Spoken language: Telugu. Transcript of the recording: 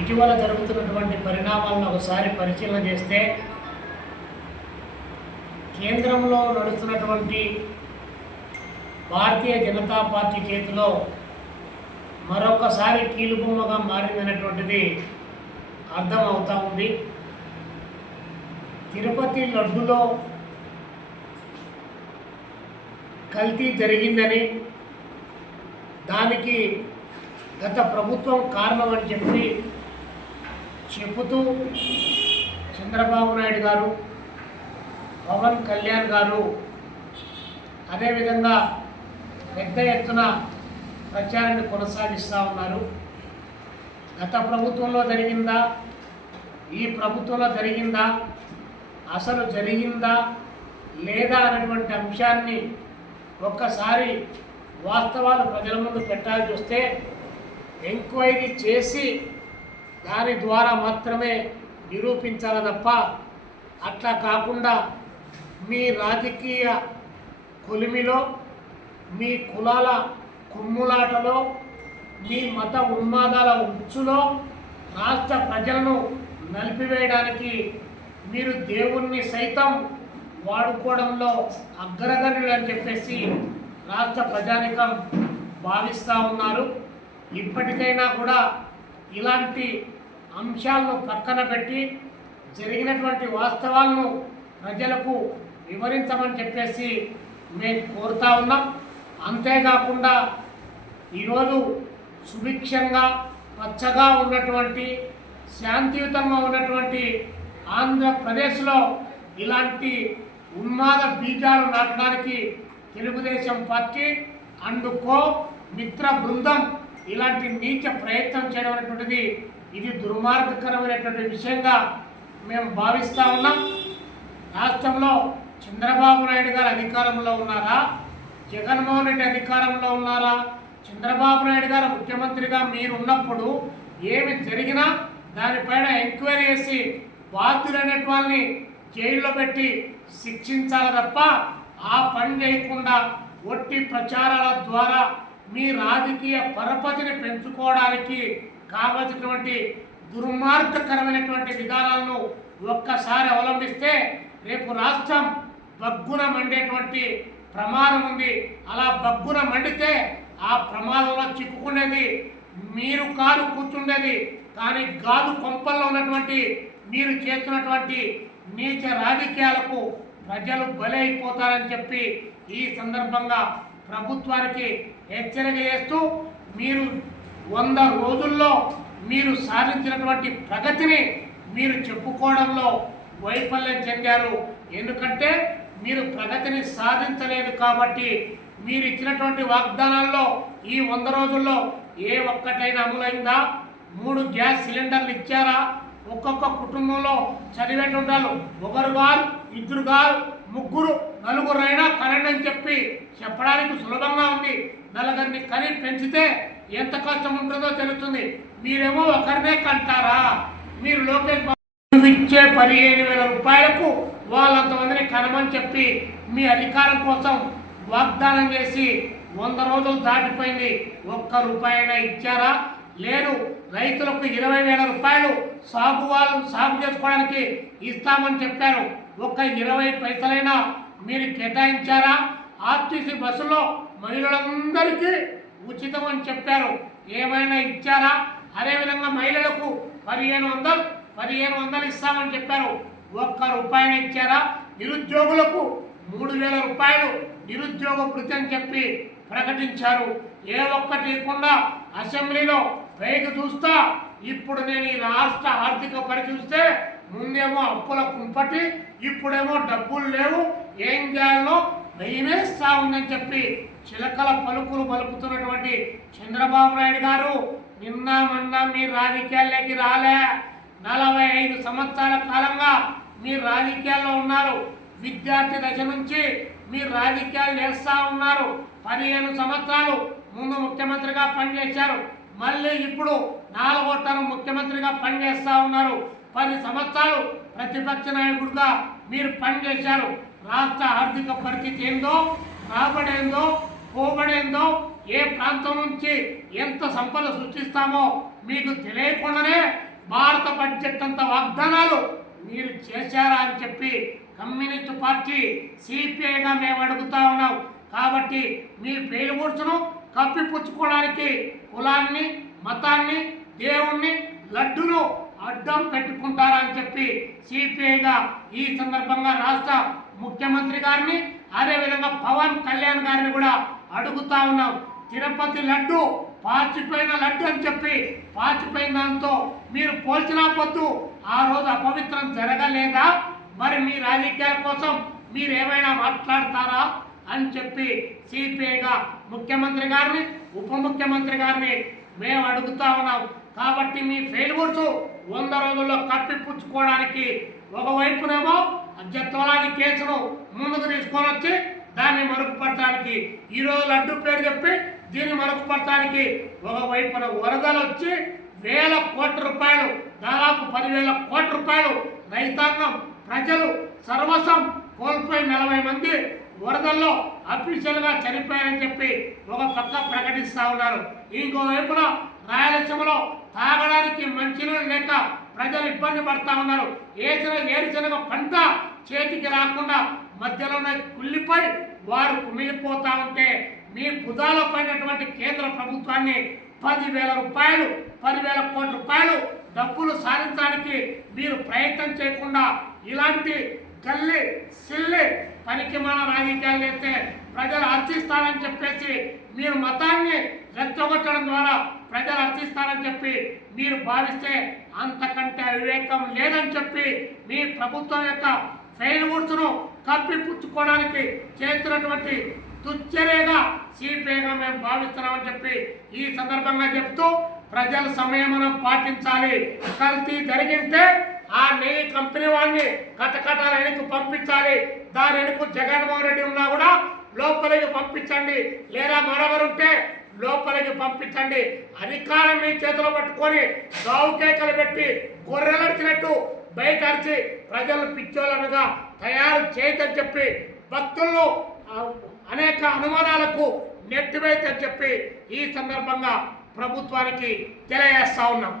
ఇటీవల జరుగుతున్నటువంటి పరిణామాలను ఒకసారి పరిశీలన చేస్తే కేంద్రంలో నడుస్తున్నటువంటి భారతీయ జనతా పార్టీ చేతిలో మరొకసారి కీలుబొమ్మగా మారిందనేటువంటిది అర్థమవుతూ ఉంది తిరుపతి లడ్డులో కల్తీ జరిగిందని దానికి గత ప్రభుత్వం కారణం అని చెప్పి చెబుతూ చంద్రబాబు నాయుడు గారు పవన్ కళ్యాణ్ గారు అదేవిధంగా పెద్ద ఎత్తున ప్రచారాన్ని కొనసాగిస్తూ ఉన్నారు గత ప్రభుత్వంలో జరిగిందా ఈ ప్రభుత్వంలో జరిగిందా అసలు జరిగిందా లేదా అనేటువంటి అంశాన్ని ఒక్కసారి వాస్తవాలు ప్రజల ముందు పెట్టాల్సి వస్తే ఎంక్వైరీ చేసి దాని ద్వారా మాత్రమే నిరూపించాలి తప్ప అట్లా కాకుండా మీ రాజకీయ కొలిమిలో మీ కులాల కుమ్ములాటలో మీ మత ఉన్మాదాల ఉచ్చులో రాష్ట్ర ప్రజలను నలిపివేయడానికి మీరు దేవుణ్ణి సైతం వాడుకోవడంలో అగ్రగణ్యుడు అని చెప్పేసి రాష్ట్ర ప్రజానికం భావిస్తూ ఉన్నారు ఇప్పటికైనా కూడా ఇలాంటి అంశాలను పక్కన పెట్టి జరిగినటువంటి వాస్తవాలను ప్రజలకు వివరించమని చెప్పేసి మేము కోరుతా ఉన్నాం అంతేకాకుండా ఈరోజు సుభిక్షంగా పచ్చగా ఉన్నటువంటి శాంతియుతంగా ఉన్నటువంటి ఆంధ్రప్రదేశ్లో ఇలాంటి ఉన్మాద బీజాలు నాటడానికి తెలుగుదేశం పార్టీ అండ్ కో మిత్ర బృందం ఇలాంటి నీచ ప్రయత్నం చేయడం అనేటువంటిది ఇది దుర్మార్గకరమైనటువంటి విషయంగా మేము భావిస్తూ ఉన్నాం రాష్ట్రంలో చంద్రబాబు నాయుడు గారు అధికారంలో ఉన్నారా జగన్మోహన్ రెడ్డి అధికారంలో ఉన్నారా చంద్రబాబు నాయుడు గారు ముఖ్యమంత్రిగా మీరున్నప్పుడు ఏమి జరిగినా దానిపైన ఎంక్వైరీ చేసి బాధ్యులైనటువంటి వాళ్ళని జైల్లో పెట్టి శిక్షించాలి తప్ప ఆ పని చేయకుండా ఒట్టి ప్రచారాల ద్వారా మీ రాజకీయ పరపతిని పెంచుకోవడానికి కావలసినటువంటి దుర్మార్గకరమైనటువంటి విధానాలను ఒక్కసారి అవలంబిస్తే రేపు రాష్ట్రం బగ్గున మండేటువంటి ప్రమాదం ఉంది అలా బగ్గున మండితే ఆ ప్రమాదంలో చిక్కుకునేది మీరు కాదు కూర్చుండేది కానీ గాదు కొంపల్లో ఉన్నటువంటి మీరు చేస్తున్నటువంటి నీచ రాజకీయాలకు ప్రజలు బలైపోతారని చెప్పి ఈ సందర్భంగా ప్రభుత్వానికి హెచ్చరిక చేస్తూ మీరు వంద రోజుల్లో మీరు సాధించినటువంటి ప్రగతిని మీరు చెప్పుకోవడంలో వైఫల్యం చెందారు ఎందుకంటే మీరు ప్రగతిని సాధించలేదు కాబట్టి మీరు ఇచ్చినటువంటి వాగ్దానాల్లో ఈ వంద రోజుల్లో ఏ ఒక్కటైనా అమలైందా మూడు గ్యాస్ సిలిండర్లు ఇచ్చారా ఒక్కొక్క కుటుంబంలో చదివేటి ఉండాలి ఒకరు కాదు ఇద్దరు కాదు ముగ్గురు నలుగురైనా కరెంట్ అని చెప్పి చెప్పడానికి సులభంగా ఉంది నలుగురిని కని పెంచితే ఎంత కష్టం ఉంటుందో తెలుస్తుంది మీరేమో ఒకరినే కంటారా మీరు లోకేష్ ఇచ్చే పదిహేను వేల రూపాయలకు వాళ్ళంతమందిని కనమని చెప్పి మీ అధికారం కోసం వాగ్దానం చేసి వంద రోజులు దాటిపోయింది ఒక్క రూపాయైనా ఇచ్చారా లేదు రైతులకు ఇరవై వేల రూపాయలు సాగు వాళ్ళు సాగు చేసుకోవడానికి ఇస్తామని చెప్పారు ఒక్క ఇరవై పైసలైనా మీరు కేటాయించారా ఆర్టీసీ బస్సులో మహిళలందరికీ ఉచితం అని చెప్పారు ఏమైనా ఇచ్చారా అదేవిధంగా మహిళలకు పదిహేను వందలు పదిహేను వందలు ఇస్తామని చెప్పారు ఒక్క రూపాయిని ఇచ్చారా నిరుద్యోగులకు మూడు వేల రూపాయలు నిరుద్యోగ భృతి అని చెప్పి ప్రకటించారు ఏ ఒక్కటి లేకుండా అసెంబ్లీలో పైకి చూస్తా ఇప్పుడు నేను ఈ రాష్ట్ర ఆర్థిక పరిచూస్తే ముందేమో అప్పుల కుంపటి ఇప్పుడేమో డబ్బులు లేవు ఏం చేయాలో వేయివేస్తా ఉందని చెప్పి చిలకల పలుకులు పలుకుతున్నటువంటి చంద్రబాబు నాయుడు గారు నిన్న మొన్న మీ రాజకీయాల్లోకి రాలే నలభై ఐదు సంవత్సరాల కాలంగా మీ రాజకీయాల్లో ఉన్నారు విద్యార్థి దశ నుంచి మీ రాజకీయాలు చేస్తూ ఉన్నారు పదిహేను సంవత్సరాలు ముందు ముఖ్యమంత్రిగా పనిచేశారు మళ్ళీ ఇప్పుడు నాలుగో తరం ముఖ్యమంత్రిగా పనిచేస్తా ఉన్నారు పది సంవత్సరాలు ప్రతిపక్ష నాయకుడుగా మీరు పనిచేశారు రాష్ట్ర ఆర్థిక పరిస్థితి ఏందో రాబడేందో పోబడేందో ఏ ప్రాంతం నుంచి ఎంత సంపద సృష్టిస్తామో మీకు తెలియకుండానే భారత బడ్జెట్ అంత వాగ్దానాలు మీరు చేశారా అని చెప్పి కమ్యూనిస్ట్ పార్టీ సిపిఐగా మేము అడుగుతా ఉన్నాం కాబట్టి మీ పేరు కూర్చును కప్పిపుచ్చుకోవడానికి కులాన్ని మతాన్ని దేవుణ్ణి లడ్డును అడ్డం పెట్టుకుంటారా అని చెప్పి సిపిఐగా ఈ సందర్భంగా రాష్ట్ర ముఖ్యమంత్రి గారిని అదేవిధంగా పవన్ కళ్యాణ్ గారిని కూడా అడుగుతా ఉన్నాం తిరుపతి లడ్డు పాచిపోయిన లడ్డు అని చెప్పి పాచిపోయిన దాంతో మీరు పోల్చినా పొద్దు ఆ రోజు అపవిత్రం జరగలేదా మరి మీ రాజకీయాల కోసం మీరు ఏమైనా మాట్లాడతారా అని చెప్పి సిపిఐగా ముఖ్యమంత్రి గారిని ఉప ముఖ్యమంత్రి గారిని మేము అడుగుతా ఉన్నాం కాబట్టి మీ ఫెయిల్యూర్స్ వంద రోజుల్లో కప్పిపుచ్చుకోవడానికి ఒకవైపునేమో జత్వలాది కేసును ముందుకు తీసుకొని వచ్చి దాన్ని మరుగుపడటానికి ఈరోజు లడ్డు పేరు చెప్పి దీన్ని మరుగుపడటానికి ఒకవైపున వరదలు వచ్చి వేల కోట్ల రూపాయలు దాదాపు పదివేల కోట్ల రూపాయలు రైతాంగం ప్రజలు సర్వస్వం కోల్పోయి నలభై మంది వరదల్లో అఫీషియల్గా చనిపోయారని చెప్పి ఒక పక్క ప్రకటిస్తూ ఉన్నారు ఇంకోవైపున రాయలసీమలో తాగడానికి మంచినీళ్ళు లేక ప్రజలు ఇబ్బంది పడతా ఉన్నారు ఏసిన ఏరిచనగ పంట చేతికి రాకుండా మధ్యలోనే కుళ్ళిపోయి వారు కుమిలిపోతా ఉంటే మీ భుజాల పడినటువంటి కేంద్ర ప్రభుత్వాన్ని పదివేల రూపాయలు పదివేల కోట్ల రూపాయలు డబ్బులు సాధించడానికి మీరు ప్రయత్నం చేయకుండా ఇలాంటి గల్లి సిల్లి పనికి మన రాజకీయాలు చేస్తే ప్రజలు అర్చిస్తారని చెప్పేసి మీరు మతాన్ని రెచ్చగొట్టడం ద్వారా ప్రజలు అర్చిస్తారని చెప్పి మీరు భావిస్తే అంతకంటే అవివేకం లేదని చెప్పి మీ ప్రభుత్వం యొక్క ఫెయిల్వుడ్స్ను కప్పిపుచ్చుకోవడానికి చేస్తున్నటువంటి తుచ్చరేగా సిపిఐగా మేము భావిస్తున్నామని చెప్పి ఈ సందర్భంగా చెప్తూ ప్రజల సమయం పాటించాలి కల్తీ జరిగితే ఆ నెయ్యి కంపెనీ వాడిని కటకటాల వెనుకు పంపించాలి దాని వెనుక జగన్మోహన్ రెడ్డి ఉన్నా కూడా లోపలికి పంపించండి లేదా మరొకరుంటే లోపలికి పంపించండి అధికారం మీ చేతిలో పట్టుకొని గావుకేకలు పెట్టి గొర్రెలడిచినట్టు బయట అరిచి ప్రజలు పిచ్చోలనగా తయారు చేయదని చెప్పి భక్తులను అనేక అనుమానాలకు నెట్టివేతని చెప్పి ఈ సందర్భంగా ప్రభుత్వానికి తెలియజేస్తా ఉన్నాం